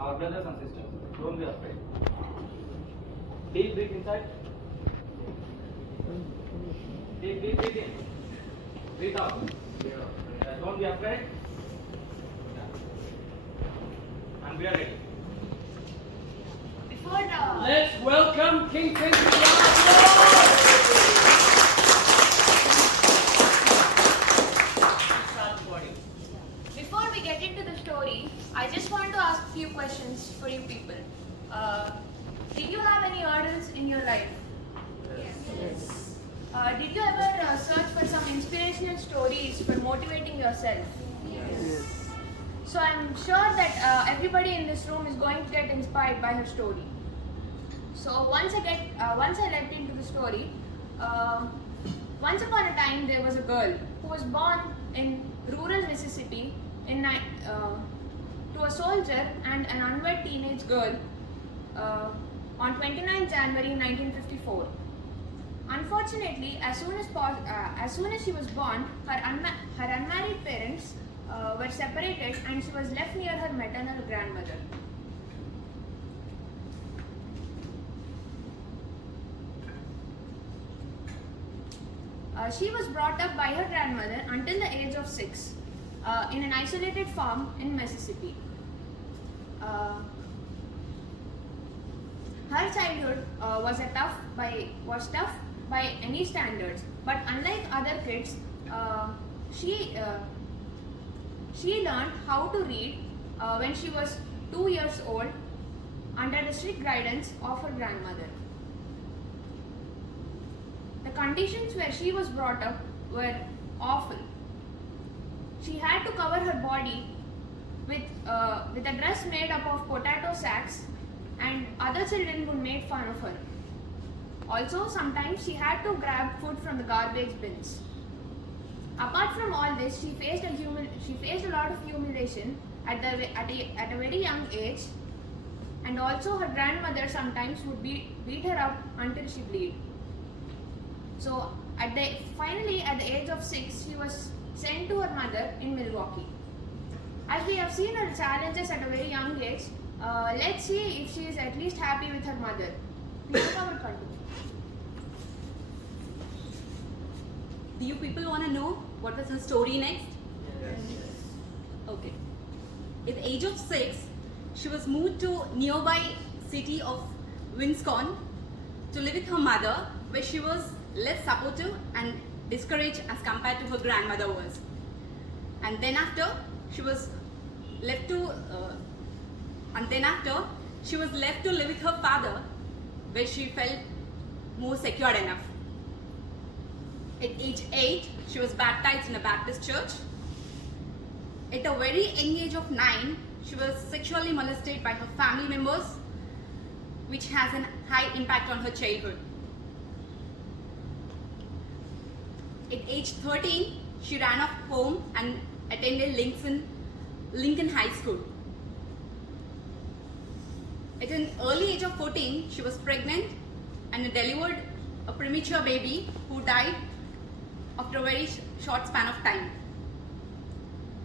our brothers and sisters. Don't be afraid. Deep breath inside. Deep breath in. Breathe out. Don't be afraid. And we are ready. Let's welcome Kingpins. Before we get into the story, I just want to ask a few questions for you people. Did you have any hurdles in your life? Yes. Did you ever search for some inspirational stories for motivating yourself? Yes. So I'm sure that everybody in this room is going to get inspired by her story. So once I let into the story, once upon a time there was a girl who was born in rural Mississippi to a soldier and an unwed teenage girl on 29 January 1954. Unfortunately, as soon as she was born, her unmarried parents were separated and she was left near her maternal grandmother. She was brought up by her grandmother until the age of 6 in an isolated farm in Mississippi. Her childhood was tough by any standards, but unlike other kids, she learned how to read when she was 2 years old under the strict guidance of her grandmother. The conditions where she was brought up were awful. She had to cover her body with a dress made up of potato sacks, and other children would make fun of her. Also, sometimes she had to grab food from the garbage bins. Apart from all this, she faced a lot of humiliation at a very young age, and also her grandmother sometimes would beat her up until she bled. So finally at the age of 6, she was sent to her mother in Milwaukee. As we have seen her challenges at a very young age, let's see if she is at least happy with her mother. Priyanka will continue. Do you people want to know what was her story next? Yes. Okay. At the age of 6, she was moved to nearby city of Wisconsin to live with her mother, where she was less supportive and discouraged as compared to her grandmother was. And then after she was left to live with her father, where she felt more secured enough. At age 8, she was baptized in a Baptist church. At a very young age of 9, she was sexually molested by her family members, which has a high impact on her childhood. At age 13, she ran off home and attended Lincoln High School. At an early age of 14, she was pregnant and delivered a premature baby who died after a very short span of time.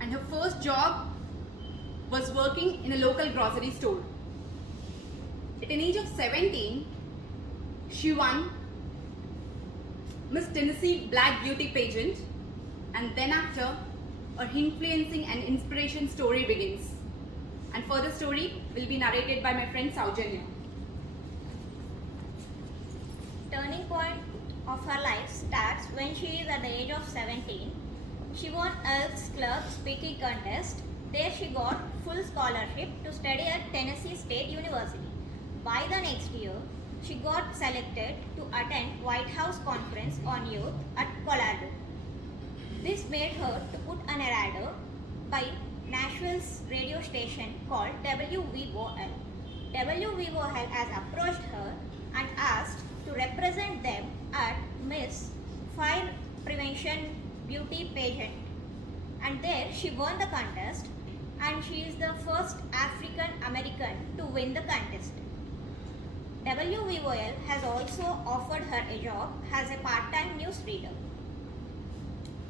And her first job was working in a local grocery store. At an age of 17, she won Miss Tennessee Black Beauty pageant, and then after, her influencing and inspiration story begins. And further story will be narrated by my friend Saujanya. Turning point of her life starts when she is at the age of 17. She won Elks Club speaking contest. There she got full scholarship to study at Tennessee State University. By the next year, she got selected to attend White House Conference on Youth at Colorado. This made her to put on a radar by Nashville's radio station called WVOL. WVOL has approached her and asked to represent them at Miss Fire Prevention Beauty pageant. And there she won the contest, and she is the first African American to win the contest. WVOL has also offered her a job as a part-time newsreader.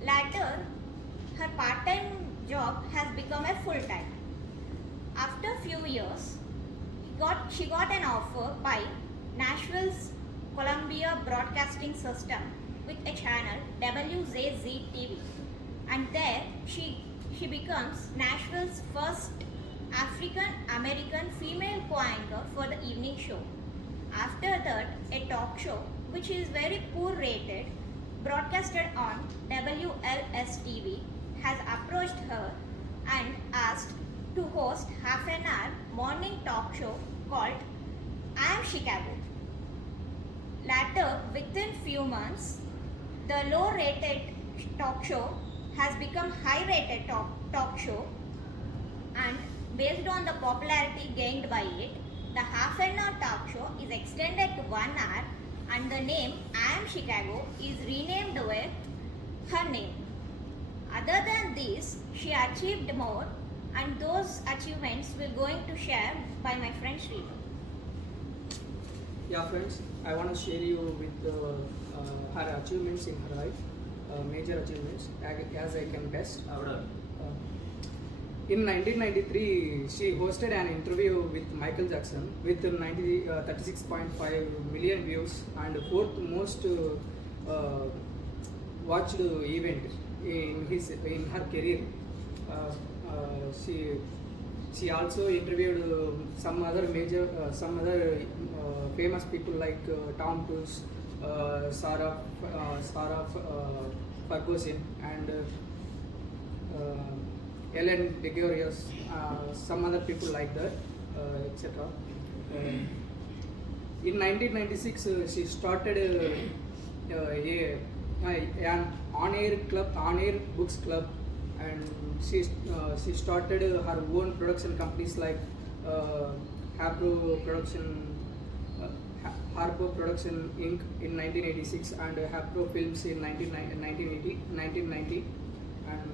Later, her part-time job has become a full-time. After a few years, she got an offer by Nashville's Columbia Broadcasting System with a channel WZZ-TV, and there she becomes Nashville's first African American female co-anchor for the evening show. After that, a talk show which is very poor rated, broadcasted on WLS-TV, has approached her and asked to host half an hour morning talk show called I Am Chicago. Later, within few months, the low rated talk show has become high rated talk show, and based on the popularity gained by it, the half an hour talk show is extended to 1 hour and the name I Am Chicago is renamed with her name. Other than this, she achieved more, and those achievements we're going to share by my friend Sri. Yeah, friends, I want to share you with her achievements in her life, major achievements as I can best. In 1993, she hosted an interview with Michael Jackson with 36.5 million views and fourth most watched event in her career. She also interviewed some other famous people like Tom Cruise, Sarah Ferguson, and Ellen DeGeneres, some other people like that, etc. In 1996, she started an on-air books club, and she started her own production companies like Harpo Production Inc. in 1986 and Harpo Films in 1990, and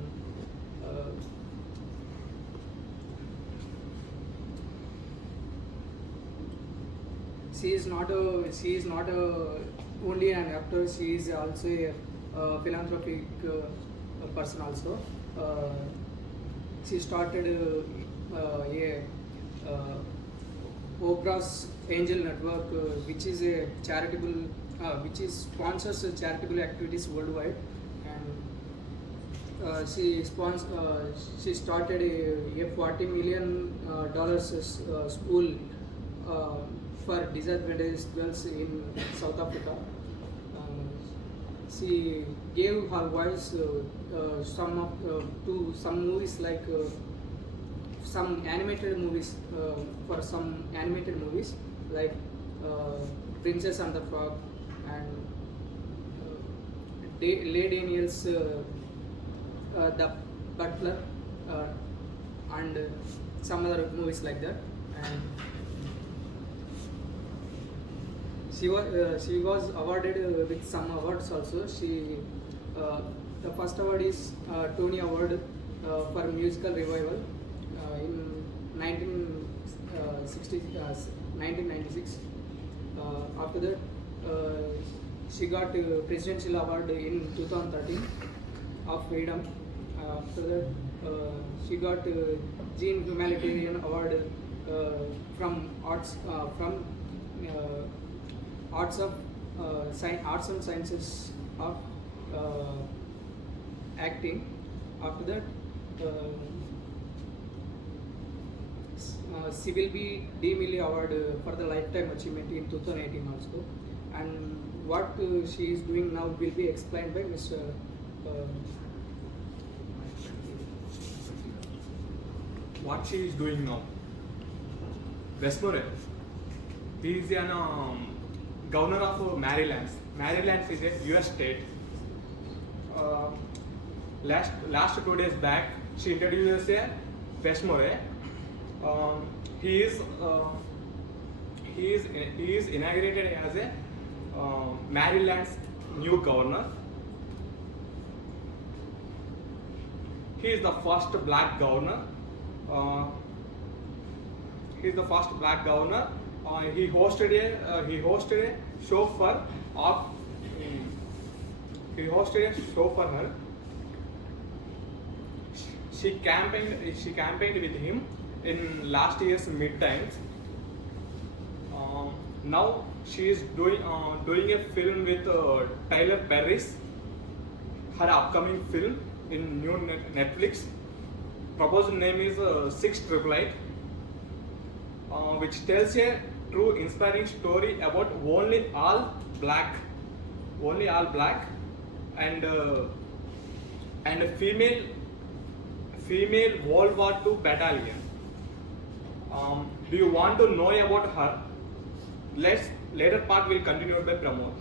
she is not only an actor. She is also a philanthropic person also. She started OPRAH's Angel Network, which is a charitable, which sponsors charitable activities worldwide, and she started a $40 million school for disadvantaged girls in South Africa. She gave her voice to some movies like some animated movies like Princess and the Frog and Leigh Daniels' The Butler and some other movies like that. And she was awarded with some awards also. The first award is Tony Award for musical revival in 1996. After that, she got Presidential Award in 2013 of Freedom. After that, she got Gene Humanitarian Award from Arts and Sciences of Acting. After that, she will be D. Millie Award for the Lifetime Achievement in 2018 also. And what she is doing now will be explained by Mr. What she is doing now? Westmore. He is an governor of Maryland. Maryland is a US state. Last 2 days back, she introduced a Westmore. He is inaugurated as a Maryland's new governor. He is the first black governor. He hosted a show for her. She campaigned with him in last year's midterms. Now she is doing a film with Tyler Perry's. Her upcoming film in new Netflix. Proposed name is 6888, which tells a true inspiring story about only all black, and a female World War II battalion. Do you want to know about her? Later part will continue by Pramod.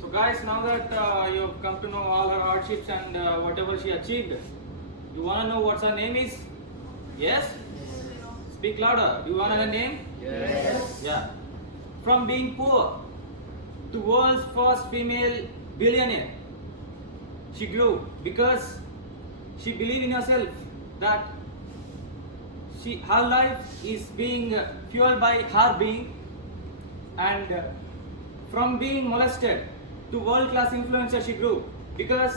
So guys, now that you've come to know all her hardships and whatever she achieved, you want to know what her name is? Yes? Speak louder. Do you want to know her name? Yes. Yeah. From being poor to world's first female billionaire, she grew because she believed in herself that her life is being fueled by her being, and from being molested to world-class influencer she grew because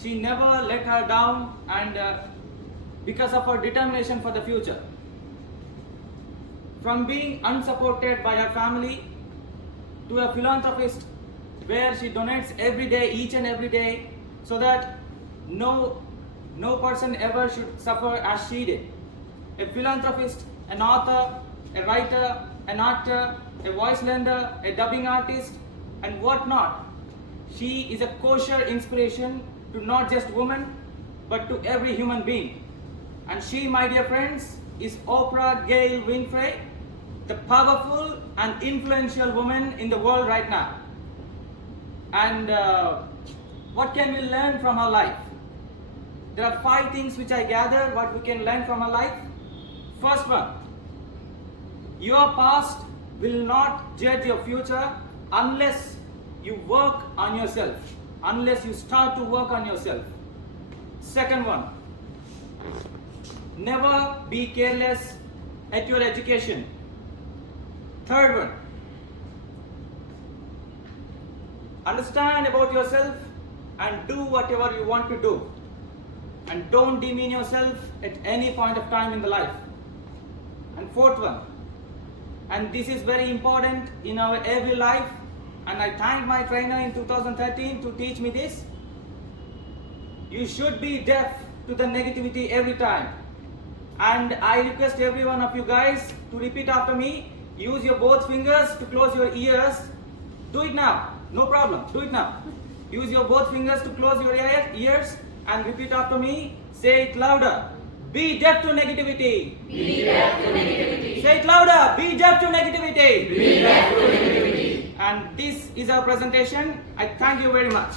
she never let her down, and because of her determination for the future. From being unsupported by her family to a philanthropist where she donates every day, each and every day, so that no person ever should suffer as she did. A philanthropist, an author, a writer, an actor, a voice lender, a dubbing artist, and whatnot. She is a kosher inspiration to not just women, but to every human being. And she, my dear friends, is OPRAH GAIL WINFREY, the powerful and influential woman in the world right now. And what can we learn from her life? There are 5 things which I gathered what we can learn from her life. First one, your past will not judge your future unless you work on yourself, unless you start to work on yourself. Second one, never be careless at your education. Third one, understand about yourself and do whatever you want to do, and don't demean yourself at any point of time in the life. And fourth one, and this is very important in our every life, and I thank my trainer in 2013 to teach me this: you should be deaf to the negativity every time. And I request every one of you guys to repeat after me. Use your both fingers to close your ears. Do it now, no problem, do it now. Use your both fingers to close your ears and repeat after me. Say it louder. Be deaf to negativity. Be deaf to negativity. Say it louder. Be deaf to negativity. Be deaf to negativity. And this is our presentation. I thank you very much.